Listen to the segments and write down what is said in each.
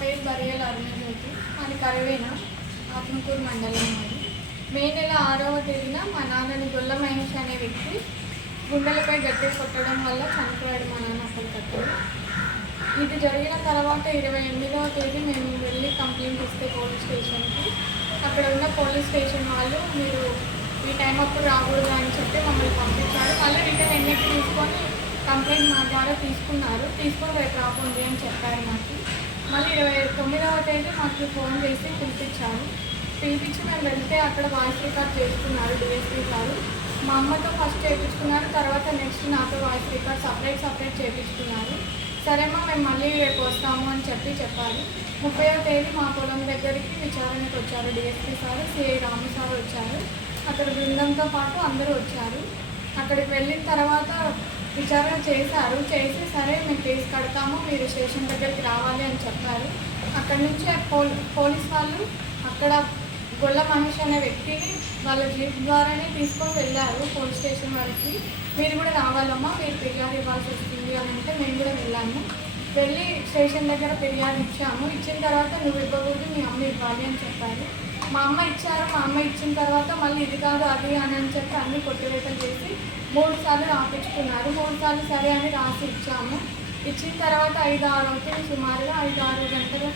పేరు బరియల అరుణజ్యోతి. అది కరివేన ఆత్మకూరు మండలం. అది మే నెల 6వ తేదీన మా నాన్నని గొల్ల మహేష్ అనే వ్యక్తి గుండెలపై గట్టి కొట్టడం వల్ల చనిపోయాడు మా నాన్న అప్పటికప్పుడు. ఇది జరిగిన తర్వాత 28వ తేదీ మేము వెళ్ళి కంప్లైంట్ ఇస్తే పోలీస్ స్టేషన్కి, అక్కడ ఉన్న పోలీస్ స్టేషన్ వాళ్ళు మీరు ఈ టైం అప్పుడు రాకూడదు అని చెప్పి మమ్మల్ని పంపించారు. మళ్ళీ రిటర్న్ ఎన్నిటి తీసుకొని కంప్లైంట్ మా ద్వారా తీసుకొని రేపు రాకుంది అని చెప్పారు మాకు. మళ్ళీ 29వ తేదీ మాకు ఫోన్ చేసి పిలిపించి మేము వెళ్తే అక్కడ వాయిస్ రికార్డ్ చేసుకున్నారు డిఎస్పీ గారు. మా అమ్మతో ఫస్ట్ చేయించుకున్నారు, తర్వాత నెక్స్ట్ నాతో వాయిస్ రికార్డ్ సపరేట్ చేయించుకున్నారు. సరేమ్మా మేము మళ్ళీ రేపు వస్తాము అని చెప్పారు. 30వ తేదీ మా పొలం దగ్గరికి విచారణకు వచ్చారు డిఎస్పీ సార్, సిఐ రాము సార్ వచ్చారు. అక్కడ బృందంతో పాటు అందరూ వచ్చారు. అక్కడికి వెళ్ళిన తర్వాత విచారణ చేసి సరే మేము కేసు కడతాము, మీరు స్టేషన్ దగ్గరికి రావాలి అని చెప్పారు. అక్కడి నుంచి పోలీస్ వాళ్ళు అక్కడ గొల్ల మహేష్ అనే వ్యక్తిని వాళ్ళ జీప్ ద్వారానే తీసుకొని వెళ్ళారు పోలీస్ స్టేషన్ వరకు. మీరు కూడా రావాలమ్మా, మీరు ఫిర్యాదు ఇవ్వాల్సి వస్తుంది అని అంటే మేము కూడా వెళ్ళాము. వెళ్ళి స్టేషన్ దగ్గర ఫిర్యాదు ఇచ్చాము. ఇచ్చిన తర్వాత నువ్వు ఇవ్వకూడదు, మీ అమ్మ ఇవ్వాలి అని చెప్పారు. మా అమ్మ ఇచ్చారు. మా అమ్మ ఇచ్చిన తర్వాత మళ్ళీ ఇది కాదు అది అని చెప్పి అన్ని కొట్టివేతలు చేసి 3 సార్లు రాపించుకున్నారు. 3 సార్లు సరే అని రాసి ఇచ్చాము. ఇచ్చిన తర్వాత 5-6 అవుతుంది, సుమారుగా 5-6 గంటలు.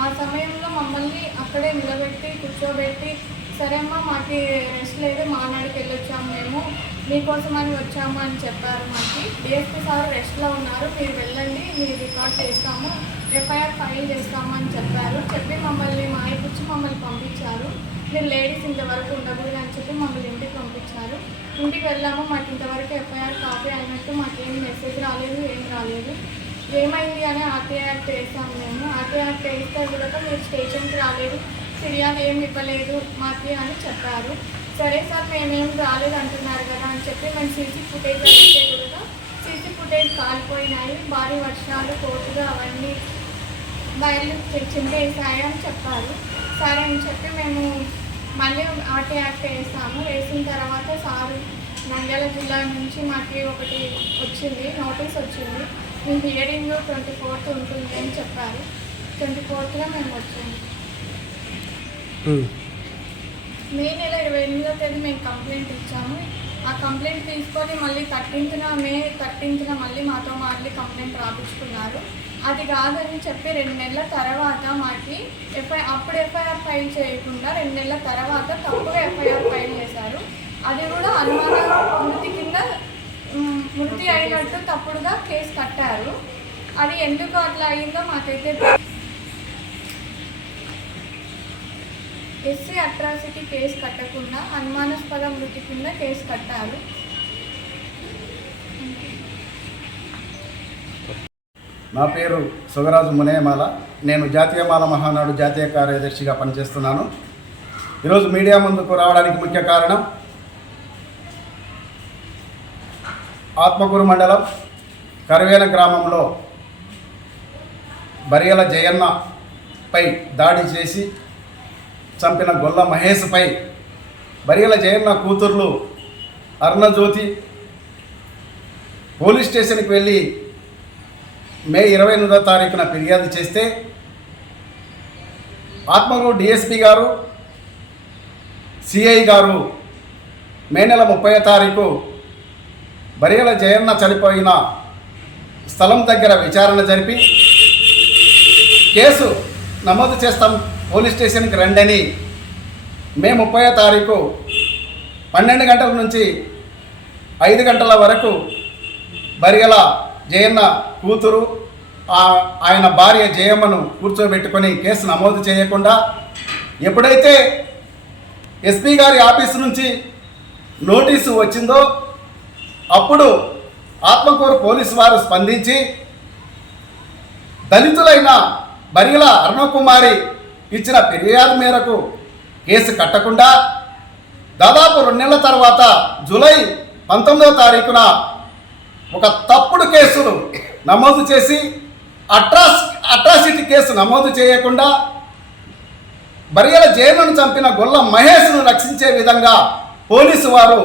ఆ సమయంలో మమ్మల్ని అక్కడే నిలబెట్టి కూర్చోబెట్టి సరే అమ్మ మాకు రెస్ట్ లేదు, మానాడికి వెళ్ళొచ్చాము, మేము మీకోసమని వచ్చాము అని చెప్పారు. మాకు డిఎస్పీ సార్ రెస్ట్లో ఉన్నారు, మీరు వెళ్ళండి, మీరు రికార్డ్ చేస్తాము, ఎఫ్ఐఆర్ ఫైల్ చేస్తాము అని చెప్పి మమ్మల్ని మాయపుచ్చి మమ్మల్ని పంపించారు. మీరు లేడీస్ ఇంతవరకు ఉండకూడదు అని చెప్పి మమ్మల్ని ఇంటికి పంపించారు. ఇంటికి వెళ్ళాము. మాకు ఇంతవరకు ఎఫ్ఐఆర్ కాపీ అయినట్టు మాకేం మెసేజ్ రాలేదు, ఏం రాలేదు. ఏమైంది అని ఆర్టీఐ యాక్ట్ వేసాము. మేము ఆర్టీఐ యాక్ట్ వేస్తే కూడా మీరు స్టేషన్కి రాలేదు, ఫిర్యాదు ఏమి ఇవ్వలేదు మాకు అని చెప్పారు. సరే సార్ మేమేం రాలేదు అంటున్నారు కదా అని చెప్పి మేము సీసీ ఫుటేజ్ అడిగితే కూడా సీసీ ఫుటేజ్ కాలిపోయినాయి, భారీ వర్షాలు కోర్టుగా అవన్నీ బయలు చింపేసాయి అని చెప్పారు. సరే అని చెప్పి మేము మళ్ళీ ఆర్టీఐ యాక్ట్ వేసాము. వేసిన తర్వాత సారు నంద్యాల జిల్లా నుంచి మాకు ఒకటి వచ్చింది, నోటీస్ వచ్చింది. మీ హియరింగ్ 24th ఉంటుంది అని చెప్పారు. 24th మేము వచ్చాము. మే నెల 28వ తేదీ మేము కంప్లైంట్ ఇచ్చాము. ఆ కంప్లైంట్ తీసుకొని మళ్ళీ మే 13th మళ్ళీ మాతో కంప్లైంట్ రాపించుకున్నారు. అది కాదని చెప్పి 2 నెలల తర్వాత మాకు అప్పుడు ఎఫ్ఐఆర్ ఫైల్ చేయకుండా 2 నెలల తర్వాత తప్పుగా ఎఫ్ఐఆర్ ఫైల్ చేశారు. అది కూడా అనుమాన మృతి అయినట్టు తప్పుడుగా కేసు కట్టారు. అది ఎందుకు అట్లా అయిందో మాకైతే ఎస్సీ అట్రాసిటీ కేసు కట్టకుండా అనుమానాస్పద మృతి కింద కేసు కట్టారు. నా పేరు సుగరాజు మునేయమాల. నేను జాతీయ మాల మహానాడు జాతీయ కార్యదర్శిగా పనిచేస్తున్నాను. ఈరోజు మీడియా ముందుకు రావడానికి ముఖ్య కారణం ఆత్మకూరు మండలం కరివేన గ్రామంలో బరియల జయన్నపై దాడి చేసి చంపిన గొల్ల మహేష్పై బరియల జయన్న కూతుర్లు అరుణజ్యోతి పోలీస్ స్టేషన్కి వెళ్ళి మే 28వ తారీఖున ఫిర్యాదు చేస్తే ఆత్మకూరు డిఎస్పీ గారు, సిఐ గారు మే నెల 30వ తారీఖు బరియల జయన్న చనిపోయిన స్థలం దగ్గర విచారణ జరిపి కేసు నమోదు చేస్తాం, పోలీస్ స్టేషన్కి రండని మే 30వ తారీఖు 12 గంటల నుంచి 5 గంటల వరకు బరియల జయన్న కూతురు ఆయన భార్య జయమ్మను కూర్చోబెట్టుకొని కేసు నమోదు చేయకుండా ఎప్పుడైతే ఎస్పీ గారి ఆఫీసు నుంచి నోటీసు వచ్చిందో అప్పుడు ఆత్మకూరు పోలీసు వారు స్పందించి దళితులైన బరియల అరుణకుమారి ఇచ్చిన ఫిర్యాదు మేరకు కేసు కట్టకుండా దాదాపు 2 నెలల తర్వాత జూలై 19వ తారీఖున ఒక తప్పుడు కేసును నమోదు చేసి అట్రాసిటీ కేసు నమోదు చేయకుండా బరియల జయన్నను చంపిన గొల్ల మహేష్ను రక్షించే విధంగా పోలీసు వారు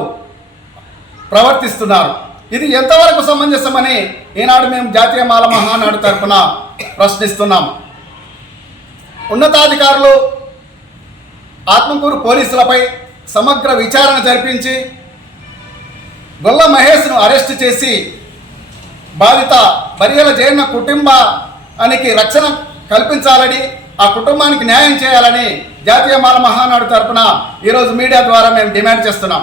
ప్రవర్తిస్తున్నారు. ఇది ఎంతవరకు సమంజసమని ఈనాడు మేము జాతీయ మాల మహానాడు తరఫున ప్రశ్నిస్తున్నాం. ఉన్నతాధికారులు ఆత్మకూరు పోలీసులపై సమగ్ర విచారణ జరిపించి గొల్ల మహేష్ను అరెస్ట్ చేసి బాధిత బరియల జయన్న కుటుంబానికి రక్షణ కల్పించాలని, ఆ కుటుంబానికి న్యాయం చేయాలని జాతీయ మాల మహానాడు తరపున ఈరోజు మీడియా ద్వారా మేము డిమాండ్ చేస్తున్నాం.